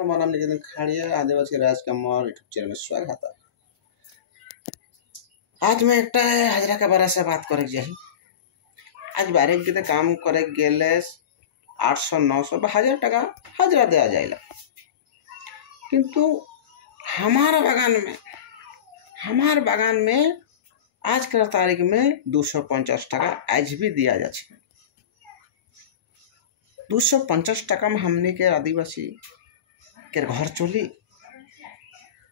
हमारा निकेतन खाड़िया आदिवासी राज का मोर YouTube channel में स्वागत है। आज मैं एक हाजरा के बारे से बात करे जाही। आज बारे के काम करे गेले 800-900 1000 टका हाजरा दिया जाएगा, किंतु हमारे बागान में आज के तारीख में 250 टका आज भी दिया जाए। 250 टका में हमने के आदिवासी के घर चली।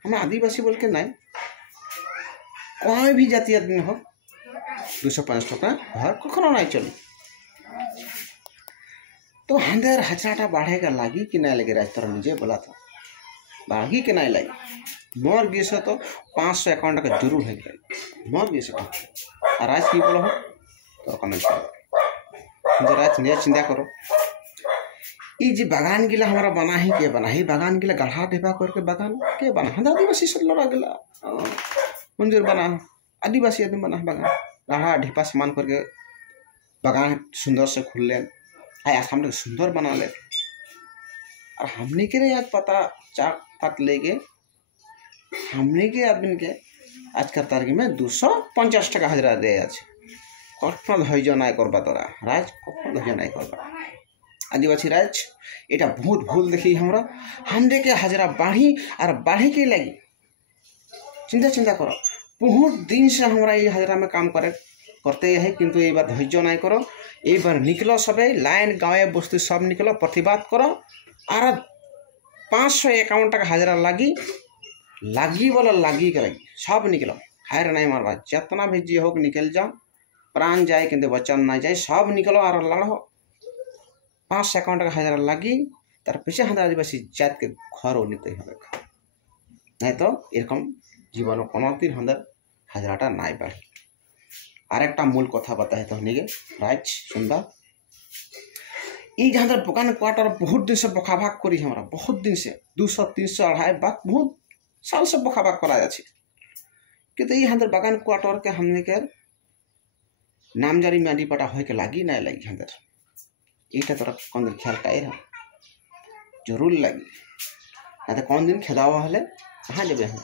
हम आदिवासी बोल के नहीं, कोई भी जाति आदमी हो 250 टका घर कखनो नहीं चली। तो हंदर हजराटा बढ़ेगा लगी कि नहीं लगे? राज तरह निजे बोला था बढ़ी कि नहीं लगी। मोर गिस तो 500 अकाउंट का जरूर है मोर गिस। और आज की बोलो तो कमेंट करो, राज निजे चिंता करो। ये जी बागान गिला हमारा बना ही के बना ही बागान गिला गढ़ा ढेपा करके बागान के बना हम आदिवासी से लड़ा गिला मंजूर बना आदिवासी आदमी बना बागान गढ़ा ढेपा सामान करके बागान सुंदर से खुल ले आया सामने सुंदर बना ले। और हमने के आज पता चाक पात लेके हमने के आदमी के आज का तारीख में 250 टका हाजरा दे आज कखनो धैर्य नहीं करबा तोरा राज कखनो धैर्य नहीं करबा आदिवासी राज। एटा बहुत भूल देखी हमरा हमरे के हाजरा बढ़ी और बढ़े के लगी चिंता करो। बहुत दिन से हमरा ये हाजरा में काम करते है, किंतु एक बार धैर्य नहीं करो। एक बार निकलो सबे लाइन गाँव बस्ती सब निकलो प्रतिवाद करो और 500 अकाउंट तक हाजरा लगी बोला लगी के लगी सब निकलो हायर नहीं मारवा जितना भी जी हो निकल जाओ प्राण जाए किंतु वचन नहीं जाए सब निकलो और लड़ो 500 अकाउंट का हाजरा लगी तार पीछे हम आदिवासी जात के घर उन्नति नहीं तो एरकम जीवन कोनो दिन हम हाजराटा नहीं बढ़ी। और एक मूल कथा बताए तो निगे राज सुनबा जहाँ बागान क्वार्टर बहुत दिन से बखा भाग करी हमारा बहुत दिन से 200 300 250 बाग बहुत साल से बखा भाग करा जाए कि यहाँ बागान क्वार्टर के हमने के नामजारी में आदि पटा हो के लगी नहीं लगी हम ये तोरा कौन दिन ख्याल का जरूर लगी ना तो कौन दिन खेदावा हले कहाँ जब हम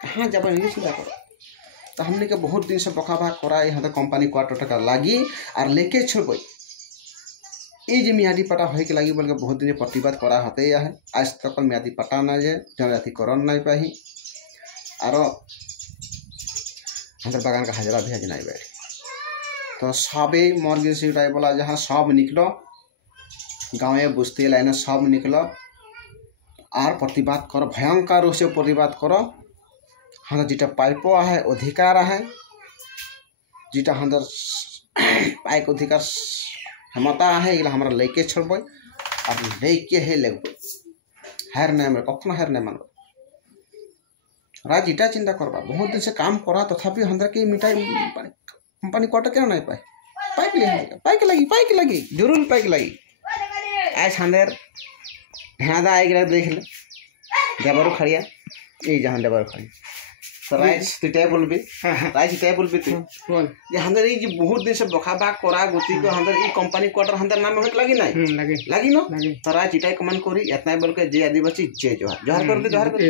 कहाँ जब ये चिंता करो। तो हमने के बहुत दिन से बखा भाग करा यहाँ तो कंपनी क्वार्टर टका लगी और लेके छोड़ ये जो मियादी पटा हो के लगी बोल के बहुत दिन प्रतिवाद करा होते है आज तक मियादी पटा ना जाए जनजातिकरण नहीं पाही और हमारे बागान का हाजरा भी आज नहीं बैठे। तो सबे मर्गी से बोला जहाँ सब निकलो गाँव बस्ती लाइन सब निकलो और प्रतिवाद करो भयंकर रूप से प्रतिवाद करो। हम जीटा पाइपो है अधिकार है जीटा हम पाइप अधिकार क्षमता है ये हमारा लेके छोड़ब और लेके है लगब हार नहीं मार कखनो हार नहीं मान राज इटा चिंता करवा बहुत दिन से काम करा तथापि हम के मिठाई कंपनी क्वार्टर क्यों नहीं पाए पाइक लगी जरूर पाइक लगी आज हंदर ढादा आएगा देख ले देवर खड़िया ये जहाँ देवर खड़ी तो राइज तू टेबल भी राइज टेबल भी तू ये हंदर ये बहुत दिन से बखा बाग करा गुती को हंदर ये कंपनी क्वार्टर हंदर नाम होत लगी नहीं लगी नो तो राइज इटाई कमेंट करी इतना बोल के जे आदिवासी जे जोहार कर दे जोहार कर